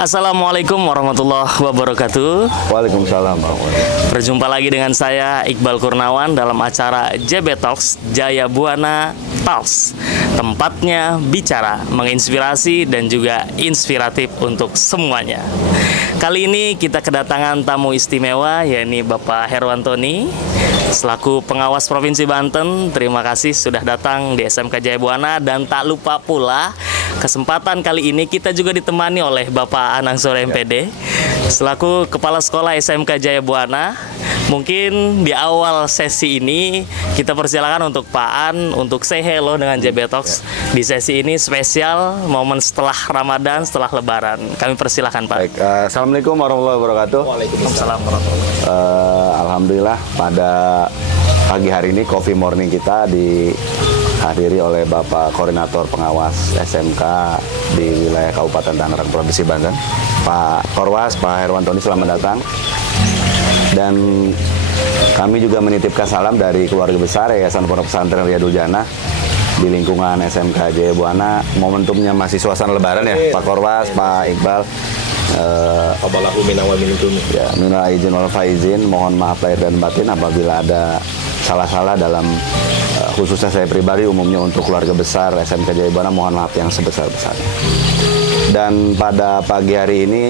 Assalamualaikum warahmatullahi wabarakatuh. Waalaikumsalam. Berjumpa lagi dengan saya Iqbal Kurnawan dalam acara JB Talks Jaya Buana Talks. Tempatnya bicara, menginspirasi dan juga inspiratif untuk semuanya. Kali ini kita kedatangan tamu istimewa, yakni Bapak Herwantoni selaku pengawas Provinsi Banten. Terima kasih sudah datang di SMK Jaya Buana, dan tak lupa pula kesempatan kali ini kita juga ditemani oleh Bapak Anang Sore MPD selaku Kepala Sekolah SMK Jaya Buana. Mungkin di awal sesi ini kita persilakan untuk Pak An untuk say hello dengan JB Talks. Di sesi ini spesial momen setelah Ramadan, setelah Lebaran. Kami persilakan Pak. Baik, Assalamualaikum warahmatullahi wabarakatuh. Waalaikumsalam warahmatullahi wabarakatuh. Alhamdulillah pada pagi hari ini Coffee Morning kita dihadiri oleh Bapak Koordinator Pengawas SMK di wilayah Kabupaten Tangerang, Provinsi Banten, Pak Korwas, Pak Herwantoni, selamat datang. Dan kami juga menitipkan salam dari keluarga besar Yayasan Pondok Pesantren Riyadul Jannah di lingkungan SMK Jaya Buana. Momentumnya masih suasana Lebaran ya, Pak Korwas, Pak Iqbal. Qabalahu minna wa minkum. Ya, minal aidin wal faizin, mohon maaf lahir dan batin apabila ada salah-salah dalam khususnya saya pribadi, umumnya untuk keluarga besar SMK Jaya Buana, mohon maaf yang sebesar-besarnya. Dan pada pagi hari ini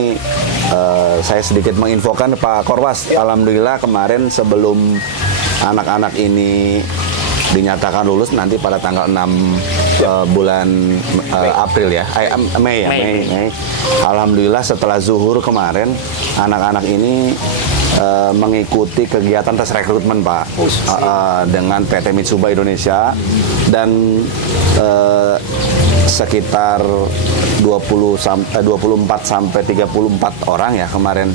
saya sedikit menginfokan Pak Korwas. Alhamdulillah kemarin sebelum anak-anak ini dinyatakan lulus nanti pada tanggal 6 bulan April ya, Mei. Alhamdulillah setelah zuhur kemarin anak-anak ini mengikuti kegiatan tes rekrutmen Pak dengan PT Mitsubishi Indonesia, dan sekitar 24 sampai 34 orang ya kemarin.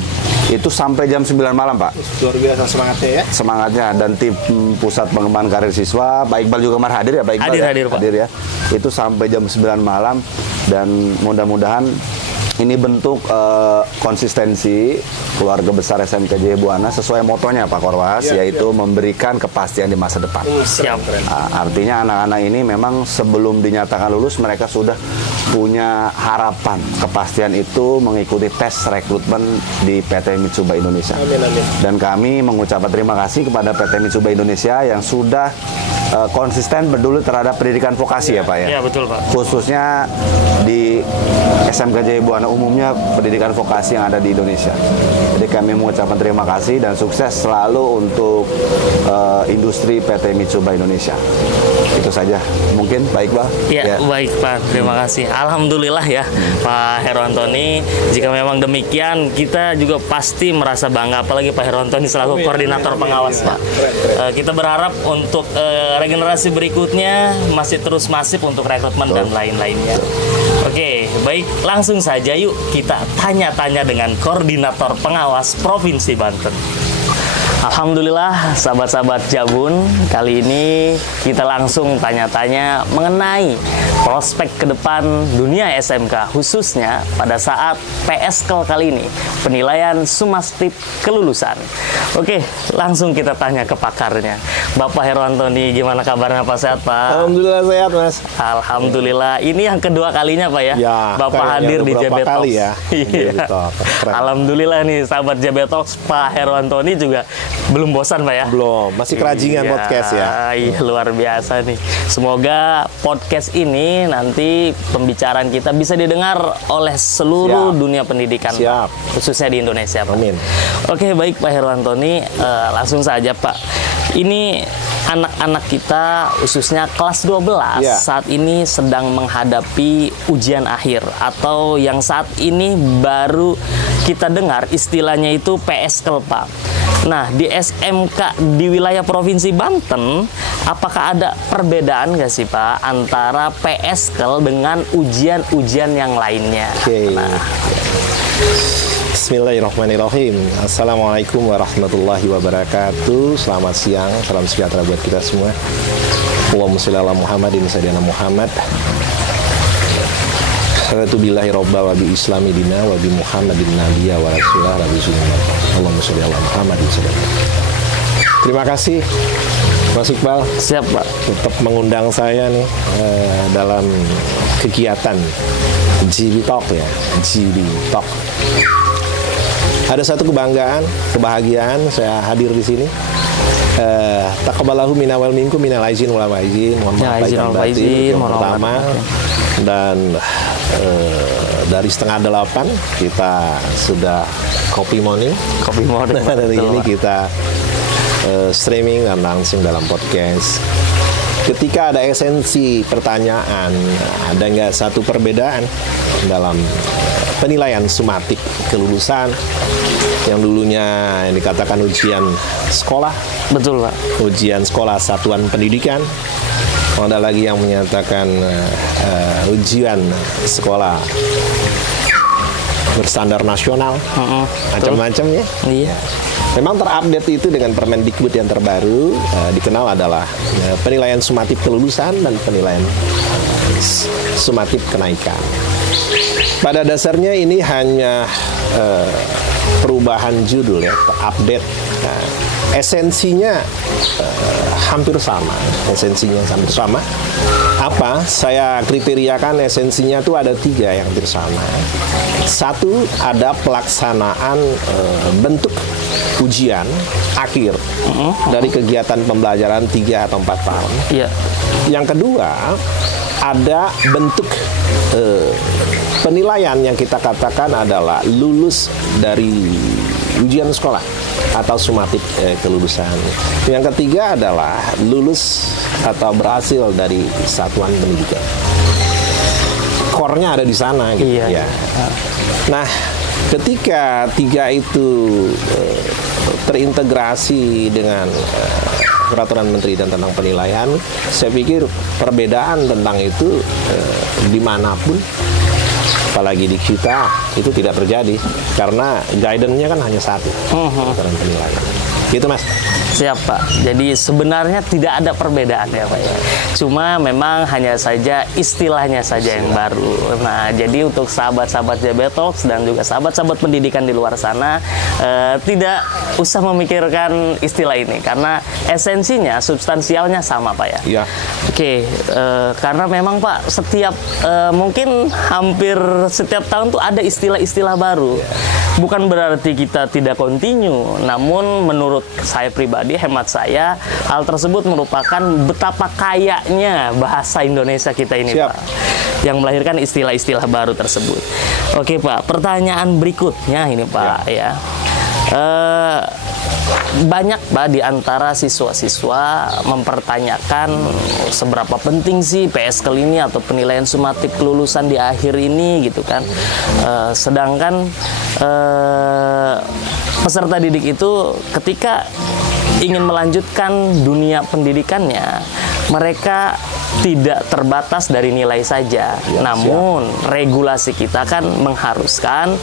Itu sampai jam 9 malam Pak. Luar biasa semangatnya ya. Semangatnya, dan tim pusat pengembangan karir siswa, Pak Iqbal juga kemarin hadir ya Pak Iqbal? Hadir ya. Itu sampai jam 9 malam, dan mudah-mudahan ini bentuk konsistensi keluarga besar SMK Jaya Buana sesuai motonya Pak Korwas, yaitu memberikan kepastian di masa depan. Siap. Artinya anak-anak ini memang sebelum dinyatakan lulus mereka sudah punya harapan, kepastian itu mengikuti tes rekrutmen di PT Mitsubishi Indonesia. Amin, amin. Dan kami mengucapkan terima kasih kepada PT Mitsubishi Indonesia yang sudah konsisten peduli terhadap pendidikan vokasi ya Pak ya. Iya betul Pak. Khususnya di SMK Jaya Buana, umumnya pendidikan vokasi yang ada di Indonesia. Jadi kami mengucapkan terima kasih dan sukses selalu untuk industri PT Mitsubishi Indonesia. Itu saja mungkin, baik Pak. Ya, baik Pak, terima kasih. Alhamdulillah ya Pak Herwantoni. Jika memang demikian, kita juga pasti merasa bangga, apalagi Pak Herwantoni selaku koordinator pengawas Pak. Kita berharap untuk regenerasi berikutnya masih terus masif untuk rekrutmen dan lain-lainnya. Oke, baik, langsung saja yuk kita tanya-tanya dengan koordinator pengawas Provinsi Banten. Alhamdulillah, sahabat-sahabat Jabun, kali ini kita langsung tanya-tanya mengenai prospek ke depan dunia SMK, khususnya pada saat PSKL kali ini, penilaian summatif kelulusan. Oke, langsung kita tanya ke pakarnya. Bapak Herwantoni, gimana kabarnya Pak? Sehat Pak? Alhamdulillah sehat Mas. Alhamdulillah, ini yang kedua kalinya Pak ya, Bapak hadir di JB Talks ya. Alhamdulillah nih sahabat JB Talks, Pak Herwantoni juga belum bosan Pak ya? Belum, masih kerajingan podcast ya. Iya, luar biasa nih. Semoga podcast ini nanti pembicaraan kita bisa didengar oleh seluruh dunia pendidikan, Pak, khususnya di Indonesia Pak. Amin. Oke, baik Pak Herwantoni, langsung saja Pak. Ini anak-anak kita khususnya kelas 12 saat ini sedang menghadapi ujian akhir, atau yang saat ini baru kita dengar istilahnya itu PSKL Pak. Nah, di SMK di wilayah Provinsi Banten, apakah ada perbedaan nggak sih Pak antara PSKL dengan ujian-ujian yang lainnya? Nah. Bismillahirrahmanirrahim. Assalamualaikum warahmatullahi wabarakatuh. Selamat siang, salam sejahtera buat kita semua. Allahumma sholli ala Muhammadin sayyidina Muhammad. Salatu billahi robba wa bi islami dina wa bi Muhammadin nabiyya wa rasulah rabbi sunnah. Allahumma sholli ala Muhammadin sayyidina. Terima kasih Mas Iqbal. Siap Pak. Tetap mengundang saya nih dalam kegiatan GB Talk ya, GB Talk. Ada satu kebanggaan, kebahagiaan saya hadir di sini. Taqabbalallahu minna wal minkum minal aizin wal faizin. Mohon maaf lahir dan batin yang pertama. Dan dari 7:30 kita sudah Kopi Morning. Dari ini kita streaming dan langsung dalam podcast. Ketika ada esensi pertanyaan, ada nggak satu perbedaan dalam penilaian sumatif kelulusan yang dulunya yang dikatakan ujian sekolah, Betul, Pak. ujian sekolah satuan pendidikan, ada lagi yang menyatakan ujian sekolah berstandar nasional, macam-macam ya. Iya. Memang terupdate itu dengan Permendikbud yang terbaru, dikenal adalah penilaian sumatif kelulusan dan penilaian sumatif kenaikan. Pada dasarnya ini hanya perubahan judul ya, update. Nah, esensinya hampir sama. Apa? Saya kriteriakan esensinya itu ada 3 yang hampir sama. Satu, ada pelaksanaan bentuk ujian akhir dari kegiatan pembelajaran 3 atau 4 tahun. Iya. Yang kedua, ada bentuk penilaian yang kita katakan adalah lulus dari ujian sekolah atau sumatif kelulusan. Yang ketiga adalah lulus atau berhasil dari satuan pendidikan. Core-nya ada di sana gitu Iya. ya. Nah, ketika 3 itu terintegrasi dengan peraturan menteri dan tentang penilaian, saya pikir perbedaan tentang itu dimanapun, apalagi di kita, itu tidak terjadi karena guidance-nya kan hanya satu, peraturan penilaian. Gitu, Mas. Siap, Pak. Jadi sebenarnya tidak ada perbedaan ya, Pak ya. Cuma memang hanya saja istilahnya saja yang baru. Nah, jadi untuk sahabat-sahabat JB Talks dan juga sahabat-sahabat pendidikan di luar sana, tidak usah memikirkan istilah ini karena esensinya, substansialnya sama, Pak ya. Iya. Oke, karena memang Pak setiap mungkin hampir setiap tahun tuh ada istilah-istilah baru. Bukan berarti kita tidak continue, namun menurut saya pribadi, hemat saya, hal tersebut merupakan betapa kayanya bahasa Indonesia kita ini, Siap. Pak, yang melahirkan istilah-istilah baru tersebut. Oke, Pak, pertanyaan berikutnya ini, Pak, ya. Banyak, Pak, di antara siswa-siswa mempertanyakan seberapa penting sih PSK ini atau penilaian sumatif kelulusan di akhir ini gitu kan. Sedangkan peserta didik itu ketika ingin melanjutkan dunia pendidikannya, mereka tidak terbatas dari nilai saja. Namun regulasi kita kan mengharuskan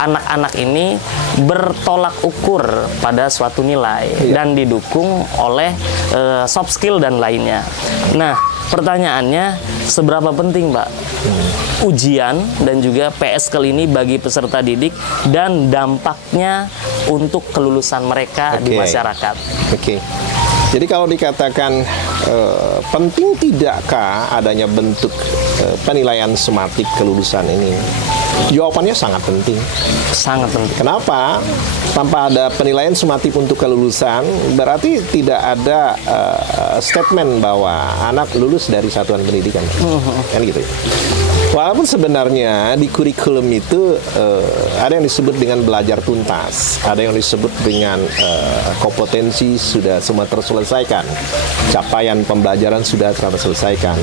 anak-anak ini bertolak ukur pada suatu nilai dan didukung oleh soft skill dan lainnya. Nah, pertanyaannya, seberapa penting, Pak, ujian dan juga PSK ini bagi peserta didik dan dampaknya untuk kelulusan mereka di masyarakat? Oke. Jadi kalau dikatakan penting tidakkah adanya bentuk penilaian sumatif kelulusan ini? Jawabannya sangat penting. Sangat penting. Kenapa? Tanpa ada penilaian sumatif untuk kelulusan, berarti tidak ada statement bahwa anak lulus dari satuan pendidikan. Kan gitu ya. Walaupun sebenarnya di kurikulum itu ada yang disebut dengan belajar tuntas, ada yang disebut dengan kompetensi sudah semua terselesaikan, capaian pembelajaran sudah terselesaikan.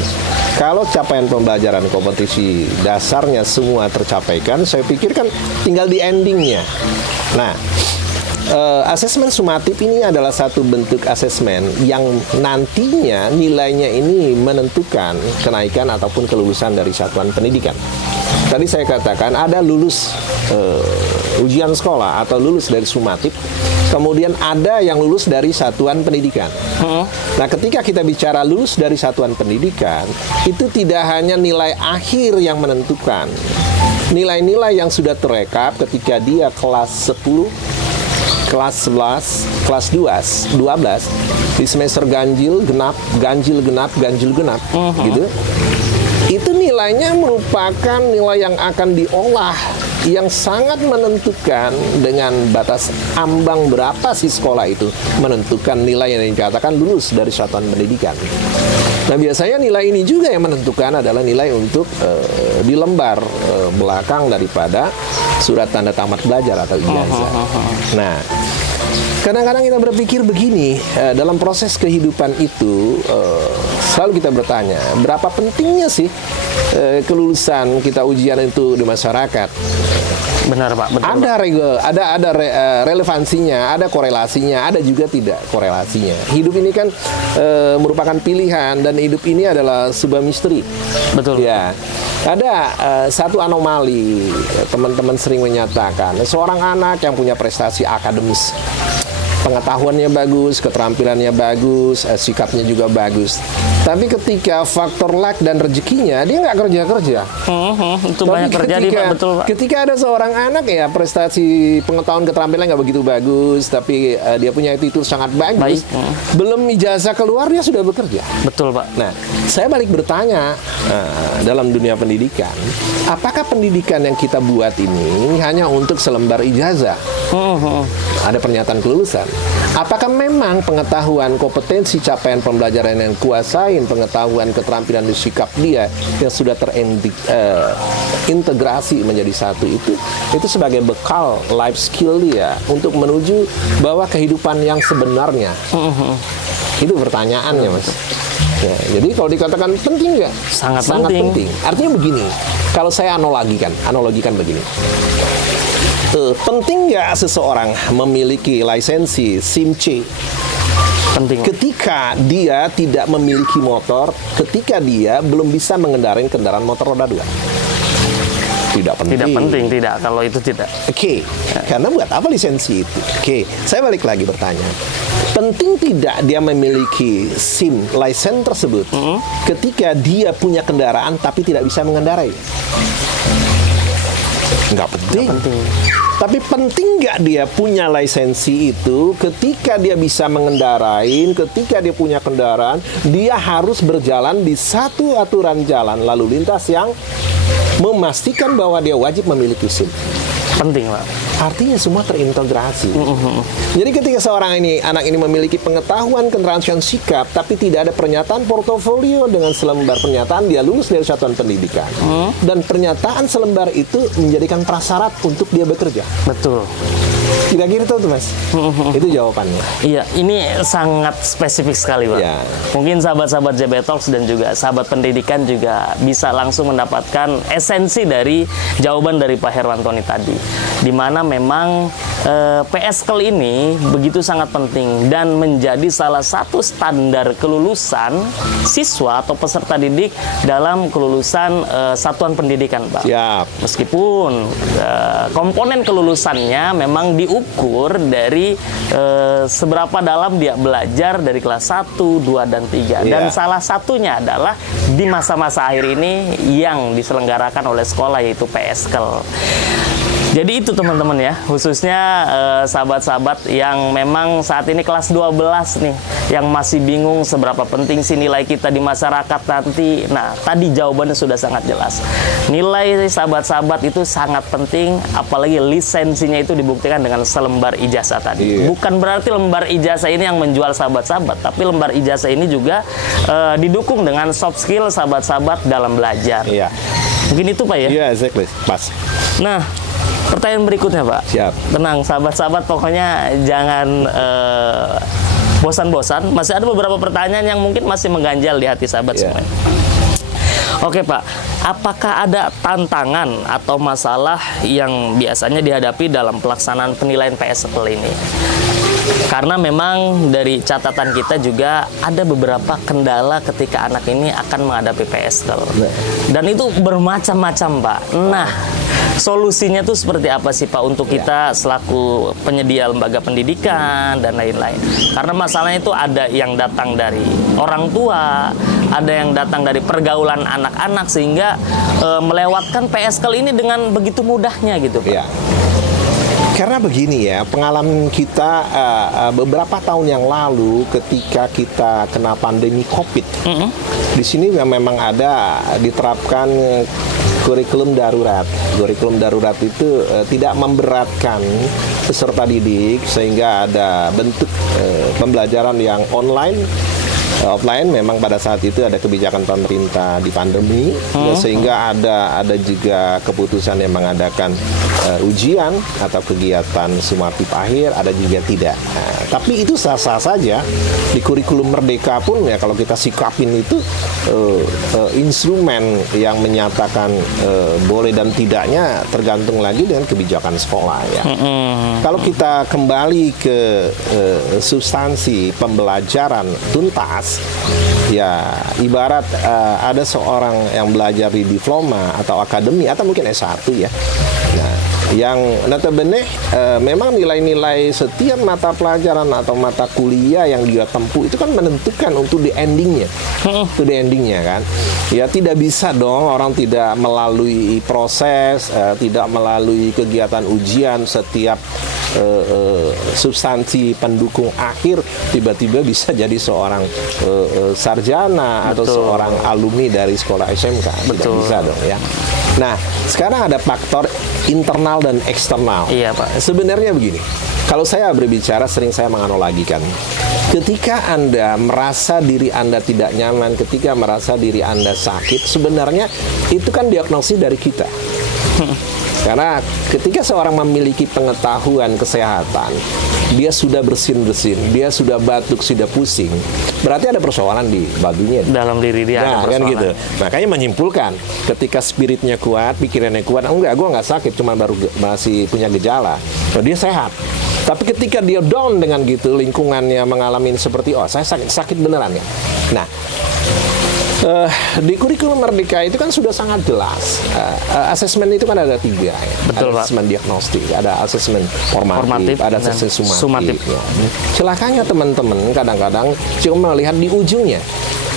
Kalau capaian pembelajaran kompetensi dasarnya semua tercapaikan, saya pikir kan tinggal di endingnya. Nah, asesmen sumatif ini adalah satu bentuk asesmen yang nantinya nilainya ini menentukan kenaikan ataupun kelulusan dari satuan pendidikan. Tadi saya katakan ada lulus ujian sekolah atau lulus dari sumatif, kemudian ada yang lulus dari satuan pendidikan. Nah, ketika kita bicara lulus dari satuan pendidikan, itu tidak hanya nilai akhir yang menentukan. Nilai-nilai yang sudah terekap ketika dia kelas 10, kelas 11, kelas 12 di semester ganjil genap, gitu. itu nilainya merupakan nilai yang akan diolah, yang sangat menentukan dengan batas ambang berapa si sekolah itu menentukan nilai yang dikatakan lulus dari satuan pendidikan. Nah, biasanya nilai ini juga yang menentukan adalah nilai untuk di lembar belakang daripada surat tanda tamat belajar atau ijazah. Nah, kadang-kadang kita berpikir begini, dalam proses kehidupan itu selalu kita bertanya, berapa pentingnya sih kelulusan kita ujian itu di masyarakat? Benar Pak, betul. Ada relevansinya, ada korelasinya, ada juga tidak korelasinya. Hidup ini kan merupakan pilihan, dan hidup ini adalah sebuah misteri. Betul. Ya, ada satu anomali, teman-teman sering menyatakan, seorang anak yang punya prestasi akademis, pengetahuannya bagus, keterampilannya bagus, sikapnya juga bagus. Tapi ketika faktor luck dan rezekinya, dia nggak kerja-kerja. Itu banyak terjadi Pak, betul Pak. Ketika ada seorang anak ya prestasi pengetahuan keterampilan nggak begitu bagus, tapi dia punya attitude sangat bagus. Belum ijazah keluar dia sudah bekerja. Betul Pak. Nah, saya balik bertanya, dalam dunia pendidikan, apakah pendidikan yang kita buat ini hanya untuk selembar ijazah? Ada pernyataan kelulusan. Apakah memang pengetahuan, kompetensi, capaian pembelajaran yang kuasain, pengetahuan, keterampilan, dan sikap dia yang sudah terintegrasi menjadi satu itu sebagai bekal life skill dia untuk menuju bahwa kehidupan yang sebenarnya? Itu pertanyaannya, Mas. Ya, jadi kalau dikatakan penting nggak? Sangat penting. Artinya begini, kalau saya analogikan begini. Penting nggak seseorang memiliki lisensi SIM C? Penting. Ketika dia tidak memiliki motor, ketika dia belum bisa mengendarai kendaraan motor roda 2. Tidak penting. Tidak penting, tidak. Kalau itu tidak. Oke. Karena buat apa lisensi itu? Oke. Saya balik lagi bertanya. Penting tidak dia memiliki SIM license tersebut ketika dia punya kendaraan tapi tidak bisa mengendarai? Nggak penting. Tapi penting nggak dia punya lisensi itu ketika dia bisa mengendarai, ketika dia punya kendaraan, dia harus berjalan di satu aturan jalan lalu lintas yang memastikan bahwa dia wajib memiliki SIM. Penting Pak. Artinya semua terintegrasi. Jadi ketika seorang anak ini memiliki pengetahuan, keterampilan, sikap, tapi tidak ada pernyataan portofolio dengan selembar pernyataan dia lulus dari satuan pendidikan, dan pernyataan selembar itu menjadikan prasyarat untuk dia bekerja. Betul. Kira-kira itu Mas. Itu jawabannya. Iya, ini sangat spesifik sekali Pak. Ya. Mungkin sahabat-sahabat JB Talks dan juga sahabat pendidikan juga bisa langsung mendapatkan esensi dari jawaban dari Pak Herwantoni tadi, di mana memang PSKL ini begitu sangat penting dan menjadi salah satu standar kelulusan siswa atau peserta didik dalam kelulusan satuan pendidikan Pak. Siap. Meskipun komponen kelulusannya memang diukur dari seberapa dalam dia belajar dari kelas 1, 2, dan 3. Dan salah satunya adalah di masa-masa akhir ini yang diselenggarakan oleh sekolah, yaitu PSKL. Jadi itu teman-teman ya, khususnya sahabat-sahabat yang memang saat ini kelas 12 nih, yang masih bingung seberapa penting sih nilai kita di masyarakat nanti. Nah, tadi jawabannya sudah sangat jelas. Nilai sahabat-sahabat itu sangat penting, apalagi lisensinya itu dibuktikan dengan selembar ijazah tadi. Bukan berarti lembar ijazah ini yang menjual sahabat-sahabat, tapi lembar ijazah ini juga didukung dengan soft skill sahabat-sahabat dalam belajar. Mungkin itu Pak ya? Iya, exactly. Pas. Nah, pertanyaan berikutnya Pak. Siap. Tenang sahabat-sahabat, pokoknya jangan bosan-bosan. Masih ada beberapa pertanyaan yang mungkin masih mengganjal di hati sahabat semuanya. Oke Pak, apakah ada tantangan atau masalah yang biasanya dihadapi dalam pelaksanaan penilaian PSKL ini? Karena memang dari catatan kita juga ada beberapa kendala ketika anak ini akan menghadapi PSKL. Dan itu bermacam-macam Pak. Nah, solusinya tuh seperti apa sih Pak untuk kita selaku penyedia lembaga pendidikan dan lain-lain? Karena masalahnya itu ada yang datang dari orang tua, ada yang datang dari pergaulan anak-anak, sehingga melewatkan PSKL ini dengan begitu mudahnya gitu Pak. Karena begini ya, pengalaman kita beberapa tahun yang lalu ketika kita kena pandemi COVID, di sini memang ada diterapkan kurikulum darurat. Kurikulum darurat itu tidak memberatkan peserta didik sehingga ada bentuk pembelajaran yang online. Offline memang pada saat itu ada kebijakan pemerintah di pandemi sehingga ada juga keputusan yang mengadakan ujian atau kegiatan sumatif akhir, ada juga tidak. Tapi itu sah-sah saja. Di kurikulum Merdeka pun ya kalau kita sikapin itu instrumen yang menyatakan boleh dan tidaknya tergantung lagi dengan kebijakan sekolah ya. Kalau kita kembali ke substansi pembelajaran tuntas, ya ibarat ada seorang yang belajar di diploma atau akademi atau mungkin S1 ya. Nah, yang notabene memang nilai-nilai setiap mata pelajaran atau mata kuliah yang dia tempuh itu kan menentukan untuk di endingnya. Itu di endingnya kan. Ya tidak bisa dong orang tidak melalui proses, tidak melalui kegiatan ujian setiap substansi pendukung akhir tiba-tiba bisa jadi seorang sarjana atau seorang alumni dari sekolah SMK. Tidak bisa dong ya. Nah, sekarang ada faktor internal dan eksternal. Iya, Pak. Sebenarnya begini, kalau saya berbicara sering saya menganalogikan. Ketika Anda merasa diri Anda tidak nyaman, ketika merasa diri Anda sakit, sebenarnya itu kan diagnosis dari kita. Karena ketika seorang memiliki pengetahuan kesehatan, dia sudah bersin-bersin, dia sudah batuk, sudah pusing, berarti ada persoalan di badunya. Dalam diri dia ada persoalan. Kan gitu. Makanya menyimpulkan, ketika spiritnya kuat, pikirannya kuat, enggak, gue nggak sakit, cuma baru masih punya gejala. So, dia sehat. Tapi ketika dia down dengan gitu, lingkungannya mengalami seperti, oh saya sakit beneran ya. Nah, di kurikulum Merdeka itu kan sudah sangat jelas. Asesmen itu kan ada 3 ya. Betul, ada asesmen diagnostik, ada asesmen formatif, ada asesmen sumatif. Ya. Celakanya teman-teman kadang-kadang cuma melihat di ujungnya.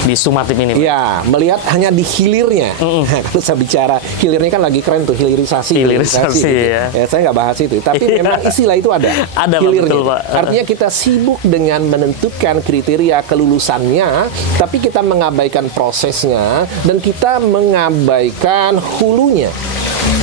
Di sumatif ini, Pak. Ya, melihat hanya di hilirnya. Kalau saya bicara hilirnya kan lagi keren tuh, hilirisasi Hilirisasi gitu. ya. Saya nggak bahas itu. Tapi memang istilah itu ada. Ada, hilirnya. betul, Pak. Artinya kita sibuk dengan menentukan kriteria kelulusannya, tapi kita mengabaikan prosesnya dan kita mengabaikan hulunya.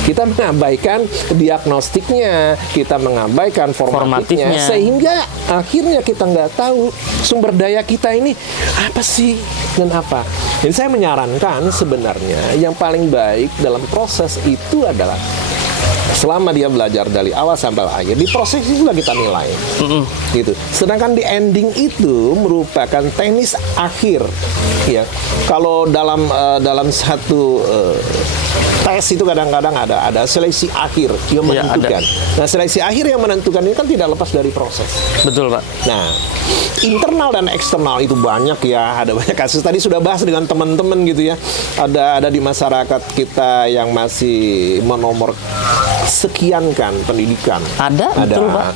Kita mengabaikan diagnostiknya, kita mengabaikan formatifnya, sehingga akhirnya kita nggak tahu sumber daya kita ini apa sih dan apa. Jadi saya menyarankan sebenarnya yang paling baik dalam proses itu adalah selama dia belajar dari awal sampai akhir, di proses itulah kita nilai. Gitu. Sedangkan di ending itu merupakan teknis akhir. Ya, kalau dalam satu tes itu kadang-kadang ada seleksi akhir yang menentukan. Nah, seleksi akhir yang menentukan ini kan tidak lepas dari proses. Betul, Pak. Nah, internal dan eksternal itu banyak ya, ada banyak kasus. Tadi sudah bahas dengan teman-teman gitu ya. Ada di masyarakat kita yang masih menomor sekiankan pendidikan. Ada, betul, Pak.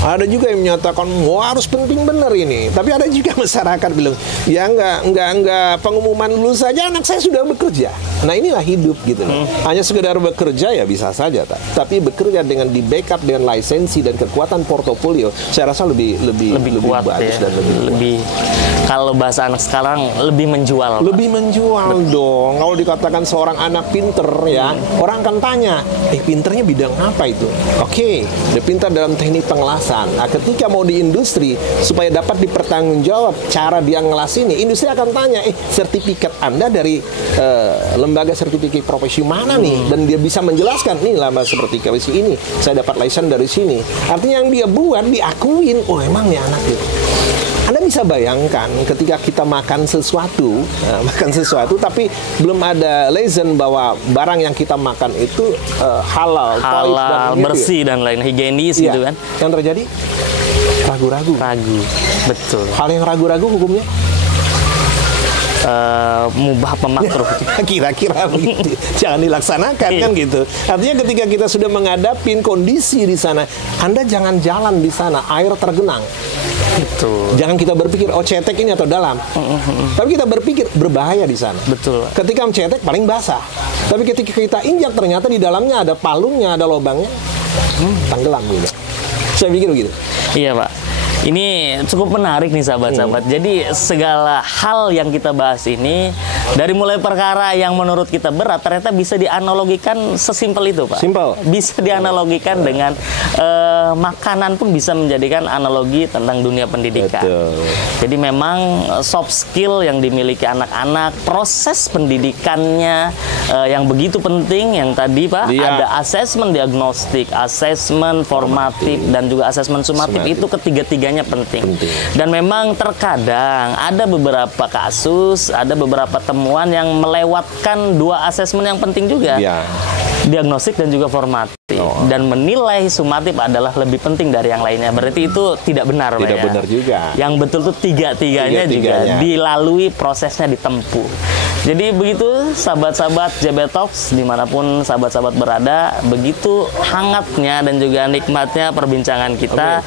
Ada juga yang menyatakan wah harus penting benar ini. Tapi ada juga masyarakat bilang ya enggak pengumuman lulus saja anak saya sudah bekerja. Nah, inilah hidup gitu loh. Hanya sekedar bekerja ya bisa saja, tapi bekerja dengan di backup dengan lisensi dan kekuatan portofolio, saya rasa lebih kuat, bagus ya. dan lebih kalau bahasa anak sekarang lebih menjual. Lebih menjual dong. Kalau dikatakan seorang anak pinter ya, orang akan tanya, pinternya bidang apa itu? Oke, dia pintar dalam teknik pengelasan. Nah, ketika mau di industri supaya dapat dipertanggungjawab cara dia ngelas ini, industri akan tanya, sertifikat Anda dari lembaga sertifikat profesi mana nih? Dan dia bisa menjelaskan, nih lembaga sertifikat profesi ini, saya dapat license dari sini. Artinya yang dia buat diakuin, oh emang nih anak itu. Anda bisa bayangkan ketika kita makan sesuatu tapi belum ada license bahwa barang yang kita makan itu halal, bersih dan lain higienis gitu kan. Yang terjadi ragu-ragu. Betul. Hal yang ragu-ragu hukumnya mubah pemakruh. Kira-kira begitu. Jangan dilaksanakan kan gitu. Artinya ketika kita sudah menghadapi kondisi di sana, Anda jangan jalan di sana, air tergenang. Betul. Jangan kita berpikir oh cetek ini atau dalam. Tapi kita berpikir berbahaya di sana. Betul. Ketika mencetek paling basah. Tapi ketika kita injak ternyata di dalamnya ada palungnya, ada lubangnya. tenggelam gitu. Saya pikir begitu. Iya Pak. Ini cukup menarik nih sahabat-sahabat. Jadi segala hal yang kita bahas ini, dari mulai perkara yang menurut kita berat, ternyata bisa dianalogikan sesimpel itu Pak. Simpel. Bisa dianalogikan dengan makanan pun bisa menjadikan analogi tentang dunia pendidikan. Betul. Jadi memang soft skill yang dimiliki anak-anak, proses pendidikannya yang begitu penting, yang tadi Pak, Iya. ada asesmen diagnostik, asesmen formatif, dan juga asesmen sumatif. Itu ketiga-tiganya penting. Dan memang terkadang ada beberapa kasus, ada beberapa temuan yang melewatkan dua asesmen yang penting juga. Iya. Diagnostik dan juga formatif. Dan menilai sumatif adalah lebih penting dari yang lainnya. Berarti itu tidak benar Pak, Tidak ya? benar juga. Yang betul tuh tiga-tiganya juga dilalui, prosesnya ditempuh. Jadi begitu sahabat-sahabat JB Talks dimanapun sahabat-sahabat berada, begitu hangatnya dan juga nikmatnya perbincangan kita.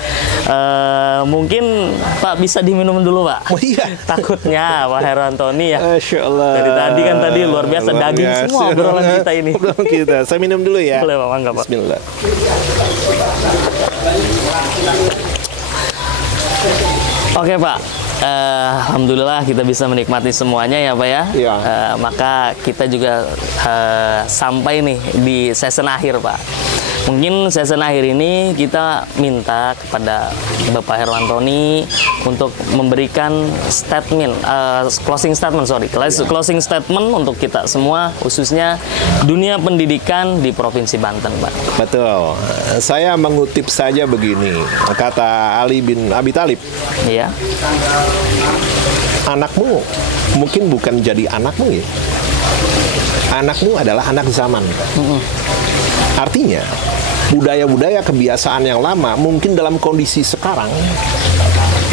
Mungkin Pak bisa diminum dulu Pak. Oh iya. Takutnya Pak Herantoni ya. Masya Allah. Dari tadi kan tadi luar biasa daging semua obrolan kita ini. Obrolan kita. Saya minum dulu ya. Boleh Pak, mangga Pak. Bismillah. Oke Pak, alhamdulillah kita bisa menikmati semuanya ya Pak ya. Iya. Maka kita juga sampai nih di season akhir Pak. Mungkin season akhir ini kita minta kepada Bapak Herwantoni untuk memberikan statement, closing statement untuk kita semua, khususnya dunia pendidikan di Provinsi Banten Pak. Betul. Saya mengutip saja begini, kata Ali bin Abi Thalib. Iya. Anakmu mungkin bukan jadi anakmu ya. Anakmu adalah anak zaman. Artinya, budaya-budaya kebiasaan yang lama mungkin dalam kondisi sekarang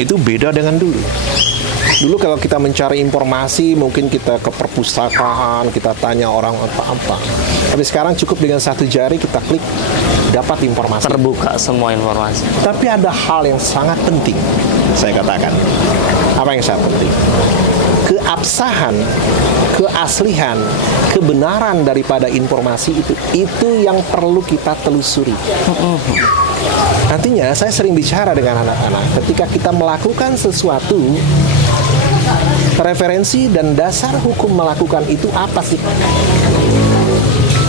itu beda dengan dulu. Dulu kalau kita mencari informasi, mungkin kita ke perpustakaan, kita tanya orang apa-apa. Tapi sekarang cukup dengan satu jari kita klik, dapat informasi. Terbuka semua informasi. Tapi ada hal yang sangat penting, saya katakan. Apa yang sangat penting? Keabsahan, keaslihan, kebenaran daripada informasi itu yang perlu kita telusuri. Nantinya saya sering bicara dengan anak-anak, ketika kita melakukan sesuatu, referensi dan dasar hukum melakukan itu apa sih?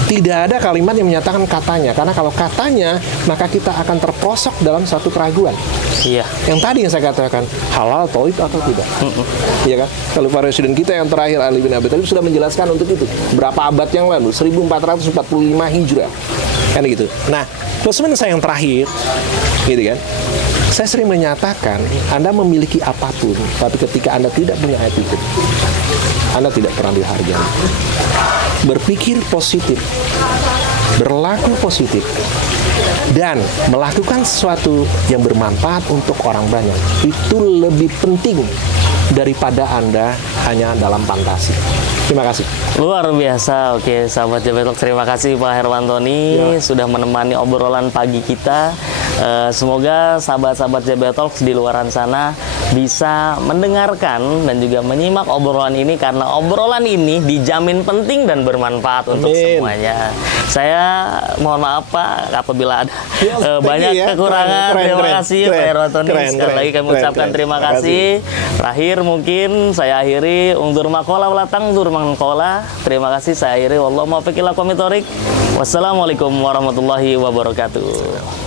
Tidak ada kalimat yang menyatakan katanya, karena kalau katanya, maka kita akan terprosok dalam satu keraguan. Iya. Yang tadi yang saya katakan, halal, toib atau tidak. Iya kan? Kalau Presiden kita yang terakhir, Ali bin Abi Thalib, sudah menjelaskan untuk itu. Berapa abad yang lalu? 1445 Hijrah. Kan gitu. Nah, closing saya yang terakhir, gitu kan? Saya sering menyatakan, Anda memiliki apapun, tapi ketika Anda tidak punya attitude, Anda tidak pernah dihargai. Berpikir positif, berlaku positif, dan melakukan sesuatu yang bermanfaat untuk orang banyak, itu lebih penting daripada Anda hanya dalam fantasi. Terima kasih. Luar biasa. Oke, sahabat JB Talks, terima kasih Pak Herwantoni sudah menemani obrolan pagi kita. Semoga sahabat-sahabat JB Talks di luaran sana bisa mendengarkan dan juga menyimak obrolan ini, karena obrolan ini dijamin penting dan bermanfaat untuk semuanya. Saya mohon maaf Pak apabila ada banyak kekurangan. Terima kasih Pak Herwantoni. Sekali lagi kami ucapkan terima kasih. Terakhir mungkin saya akhiri undur makola ulatang dur mangkola. Terima kasih, saya akhiri. Wallahu muwaffiq ila aqwamit thoriq. Wassalamualaikum warahmatullahi wabarakatuh.